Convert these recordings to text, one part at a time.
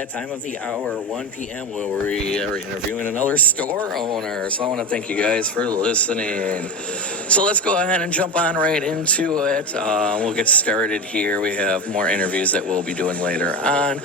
That time of the hour, 1 p.m., where we are interviewing another store owner. So I want to thank you guys for listening. So let's go ahead and jump on right into it. We'll get started here. We have more interviews that we'll be doing later on.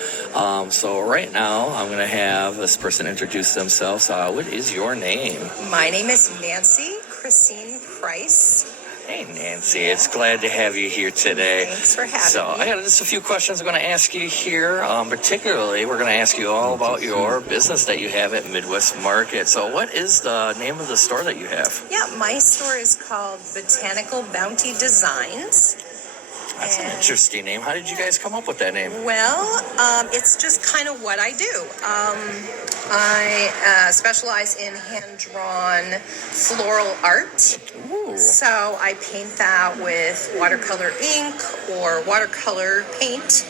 So right now, I'm going to have this person introduce themselves. What is your name? My name is Nancy Christine Price. Hey, Nancy. It's glad to have you here today. Thanks for having So me. I got just a few questions I'm going to ask you here. Particularly, we're going to ask you all about your business that you have at Midwest Market. So what is the name of the store that you have? Yeah, my store is called Botanical Bounty Designs. That's an interesting name. How did you guys come up with that name? Well, it's just kind of what I do. I specialize in hand-drawn floral art. Ooh. So I paint that with watercolor ink or watercolor paint.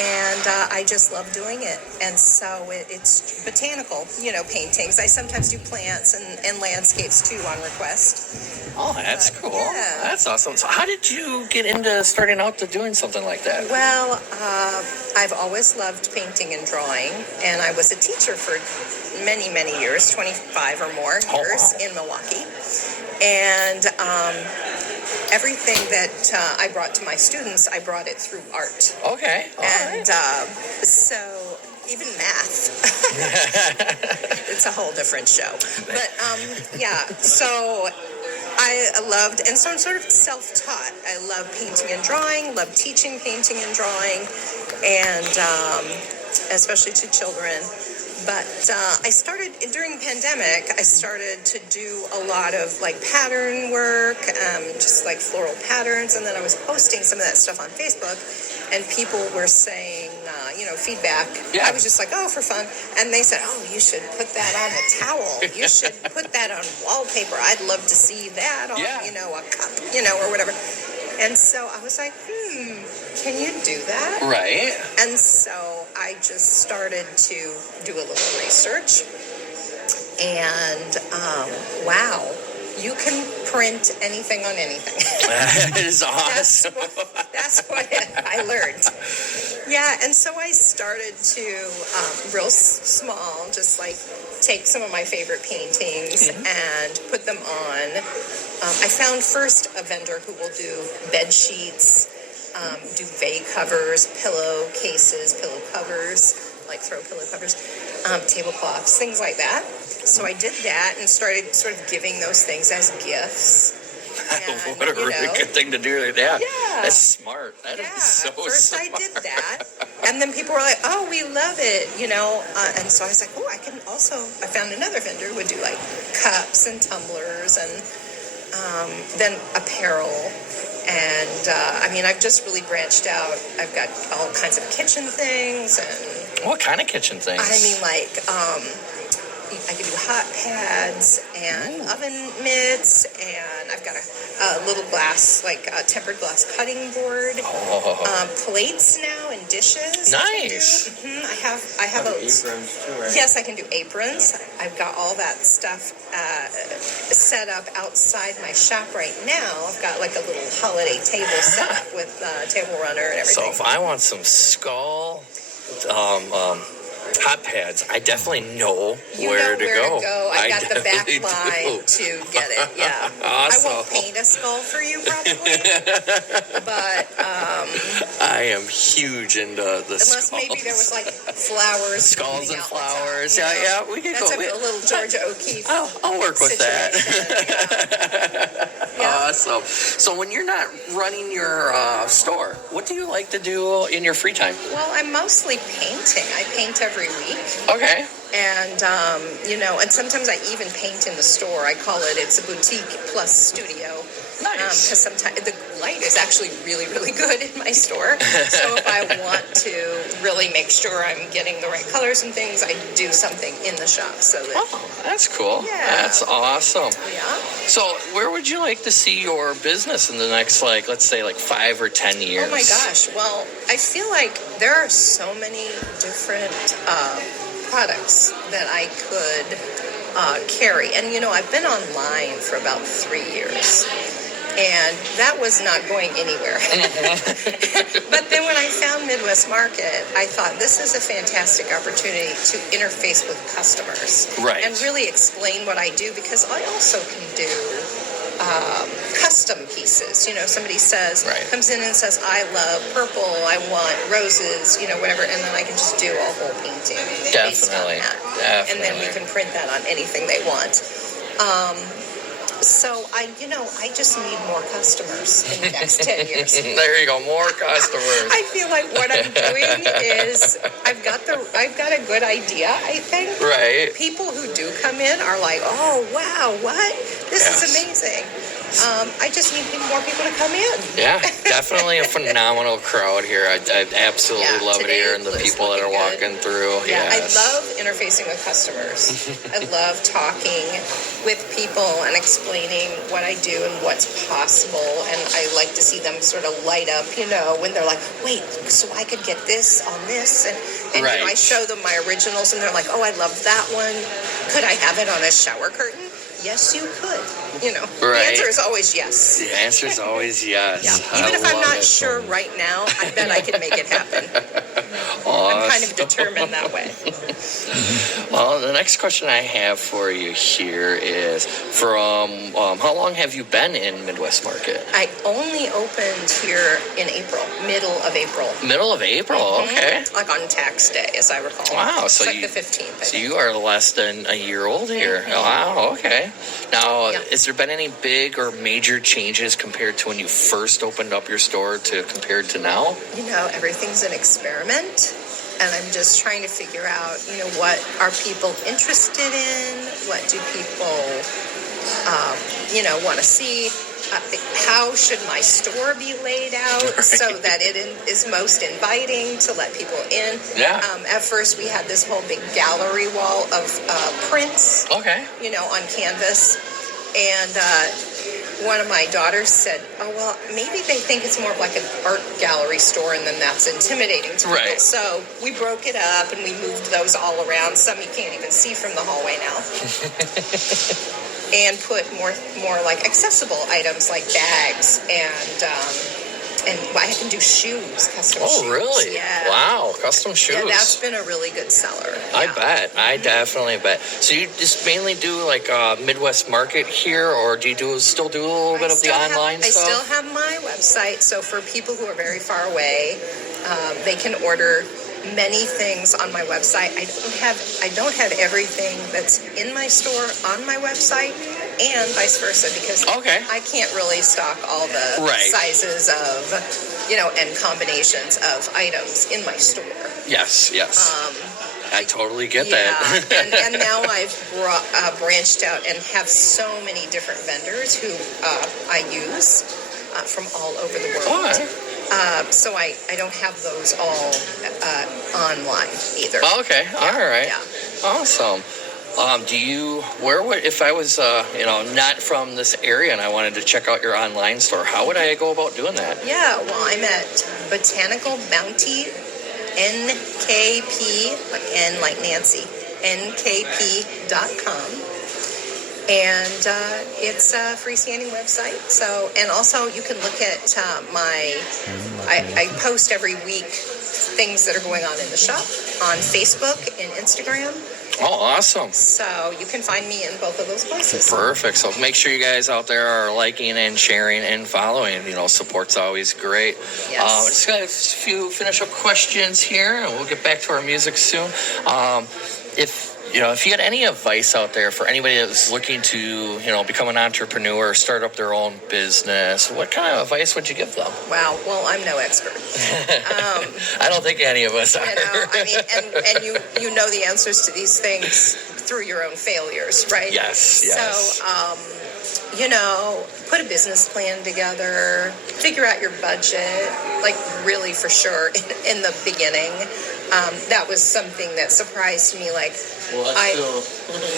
And I just love doing it. And so it's botanical, paintings. I sometimes do plants and landscapes, too, on request. Oh, that's cool. Yeah. That's awesome. So how did you get into starting out to doing something like that? Well, I've always loved painting and drawing. And I was a teacher for many, many years, 25 or more years in Milwaukee. And everything that I brought to my students, I brought it through art. Okay. And so even math, it's a whole different show. But so I loved, and so I'm sort of self-taught. I love painting and drawing, love teaching painting and drawing, and especially to children. But I started, during the pandemic, I started to do a lot of pattern work, just like floral patterns, and then I was posting some of that stuff on Facebook, and people were saying, feedback. Yeah. I was just like, oh, for fun. And they said, oh, you should put that on a towel. You should put that on wallpaper. I'd love to see that on, a cup, or whatever. And so I was like, can you do that? Right. And so I just started to do a little research. And, wow, you can print anything on anything. That is awesome. That's what I learned. Yeah, and so I started to, real small, just take some of my favorite paintings and put them on. I found first a vendor who will do bed sheets, duvet covers, pillow cases, pillow covers, throw pillow covers, tablecloths, things like that. So I did that and started sort of giving those things as gifts. And, what a really good thing to do. Yeah. That's smart. That is so at first smart. I did that. And then people were like, oh, we love it, and so I was like, oh, I found another vendor who would do cups and tumblers and then apparel. And I've just really branched out. I've got all kinds of kitchen things. And What kind of kitchen things? I can do hot pads and oven mitts, and I've got a little glass, tempered glass cutting board, plates now and dishes. Nice. I have aprons too, right? Yes, I can do aprons. I've got all that stuff set up outside my shop right now. I've got a little holiday table set up with table runner and everything. So if I want some skull, hot pads, I definitely know where to go. I got the back definitely line to get it. Yeah. Awesome. I won't paint a skull for you probably, but I am huge into the unless skulls. maybe there was flowers, Skulls and out flowers. the top, Yeah, we can That's go. a little Georgia O'Keeffe. I'll work with that. Yeah. Awesome. So when you're not running your store, what do you like to do in your free time? Well, I'm mostly painting. I paint every week. Okay. And, and sometimes I even paint in the store. I call it's a boutique plus studio. Nice. Because sometimes the light is actually really, really good in my store. So if I want to really make sure I'm getting the right colors and things, I do something in the shop. That's cool. Yeah. That's awesome. Yeah. So where would you like to see your business in the next, let's say, 5 or 10 years? Oh, my gosh. Well, I feel like there are so many different products that I could carry. And, I've been online for about 3 years. And that was not going anywhere. But then when I found Midwest Market, I thought this is a fantastic opportunity to interface with customers. Right. And really explain what I do, because I also can do custom pieces. You know, somebody comes in and says, I love purple, I want roses, whatever, and then I can just do a whole painting based on that. Definitely. And then we can print that on anything they want. So I just need more customers in the next 10 years. There you go, more customers. I feel like what I'm doing is I've got a good idea, I think. Right. People who do come in are like, oh, wow, what? This is amazing. I just need more people to come in. Yeah, definitely a phenomenal crowd here. I absolutely love it here, and the people that are walking through. Yeah, yes. I love interfacing with customers. I love talking with people and explaining what I do and what's possible. And I like to see them sort of light up, when they're like, wait, so I could get this on this? And right. I show them my originals, and they're like, oh, I love that one. Could I have it on a shower curtain? Yes, you could. Right. The answer is always yes. The answer is always yes. Yeah. Even if I'm not sure right now, I bet I can make it happen. Awesome. I'm kind of determined that way. Well, the next question I have for you here is from how long have you been in Midwest Market? I only opened here in April, middle of April. Middle of April, okay. Like on tax day, as I recall. Wow, it's like the 15th. So you are less than a year old here. Mm-hmm. Wow, okay. Now, has there been any big or major changes compared to when you first opened up your store compared to now? Everything's an experiment. And I'm just trying to figure out, what are people interested in? What do people, want to see? How should my store be laid out so that it is most inviting to let people in? Yeah. At first, we had this whole big gallery wall of prints, okay, on canvas. And one of my daughters said, oh, well, maybe they think it's more of like an art gallery store, and then that's intimidating to people. Right. So we broke it up, and we moved those all around. Some you can't even see from the hallway now. And put more like accessible items like bags and I can do shoes, custom shoes. Oh, really? Yeah. Wow, custom shoes. Yeah, that's been a really good seller. I bet. I definitely bet. So you just mainly do like Midwest Market here, or do you still do a little bit of the online stuff? I still have my website, so for people who are very far away, they can order many things on my website. I don't have everything that's in my store on my website, and vice versa, because I can't really stock all the sizes of, and combinations of items in my store. Yes. I totally get that. and now I've branched out and have so many different vendors who I use from all over the world. So I don't have those all online either. Okay, all right. Yeah. Awesome. If I was, not from this area and I wanted to check out your online store, how would I go about doing that? Yeah, well, I'm at Botanical Bounty, NKP, N like Nancy, nkp.com. And it's a freestanding website. So, and also you can look at I post every week things that are going on in the shop on Facebook and Instagram. Oh, awesome. So you can find me in both of those places. Perfect. So make sure you guys out there are liking and sharing and following. Support's always great. Yes. Just got a few finish-up questions here, and we'll get back to our music soon. If you had any advice out there for anybody that's looking to, become an entrepreneur or start up their own business, what kind of advice would you give them? Wow. Well, I'm no expert. I don't think any of us are. And you know the answers to these things through your own failures, right? Yes. So, put a business plan together, figure out your budget, like really for sure in the beginning. That was something that surprised me, like,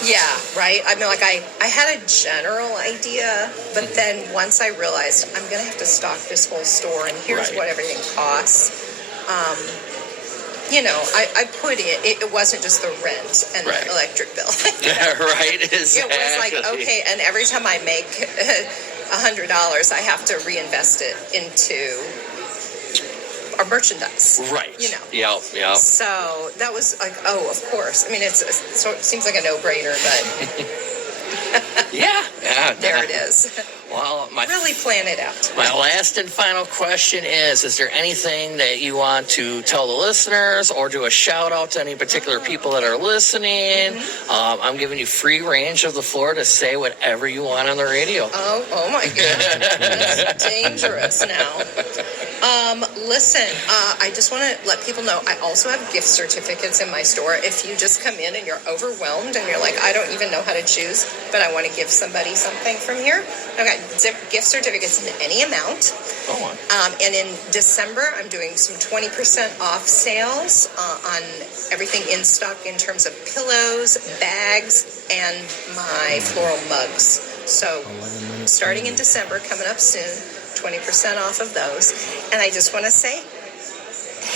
yeah, right? I mean, like, I had a general idea, but then once I realized I'm going to have to stock this whole store, and here's what everything costs, I put it wasn't just the rent and the electric bill. Right, exactly. It was like, okay, and every time I make $100, I have to reinvest it into our merchandise. Right. You know. Yep. So that was like, oh, of course. I mean, it seems like a no-brainer, but Yeah. there it is. Well, Really plan it out. my last and final question is there anything that you want to tell the listeners or do a shout out to any particular people that are listening? I'm giving you free range of the floor to say whatever you want on the radio. Oh my God. That's dangerous now. Listen, I just want to let people know I also have gift certificates in my store. If you just come in and you're overwhelmed and you're like, I don't even know how to choose, but I want to give somebody something from here, I've got gift certificates in any amount. And in December, I'm doing some 20% off sales on everything in stock in terms of pillows, bags, and my floral mugs. So starting in December, coming up soon, 20% off of those. And I just want to say,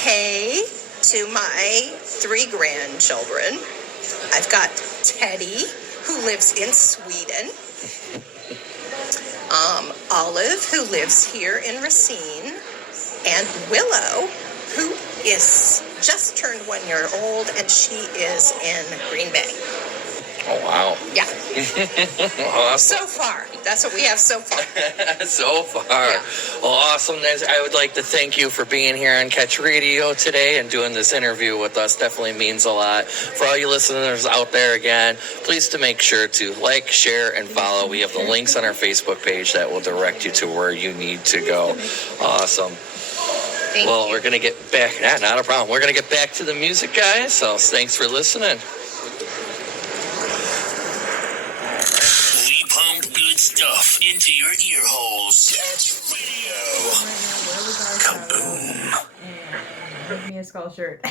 hey to my 3 grandchildren. I've got Teddy, who lives in Sweden. Olive, who lives here in Racine. And Willow, who is just turned 1 year old, and she is in Green Bay. Oh, wow. Yeah. Awesome. So far. That's what we have so far. So far. Yeah. Well, awesomeness. I would like to thank you for being here on Catch Radio today and doing this interview with us. Definitely means a lot. For all you listeners out there, again, please to make sure to like, share, and follow. We have the links on our Facebook page that will direct you to where you need to go. Awesome. Thank you. We're going to get back. Not a problem. We're going to get back to the music, guys. So thanks for listening. Good stuff into your ear holes. Catch Radio. Kaboom. Give me a skull shirt.